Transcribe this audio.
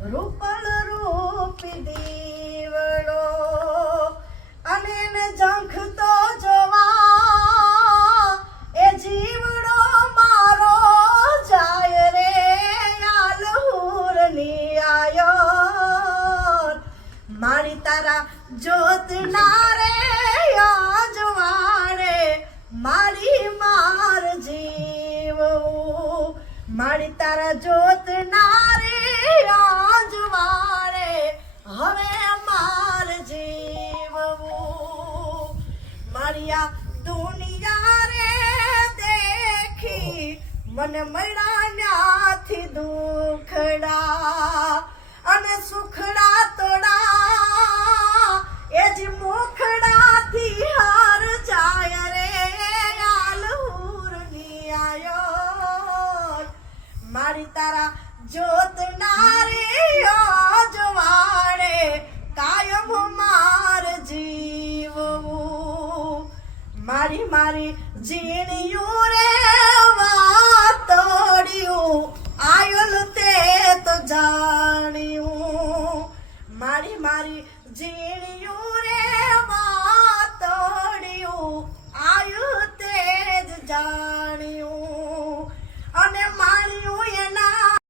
રૂપલ રૂપી દીવડો અને એને ઝંખતો જોવા એ જીવડો મારો જાય રે આલહુરની આયો મારી તારા જોત ના રે આજવાડે મારી માર જીવવું મારી તારા જોત ના રે આજવાડે હવે માર જીવવું મારી આ દુનિયા રે દેખી મને મળ્યા ન્યાથી દુખડા અને સુખડા તોડા એ જ મુખડાથી હાર જાય રે આલહુરની આયો મારી તારા જોત ના રે આજવાડે કાયમ માર જીવવું મારી મારી જીણ્યું રે વાતોડ્યું આયલ તે તો જાણ્યું મારી મારી જીણ્યું રે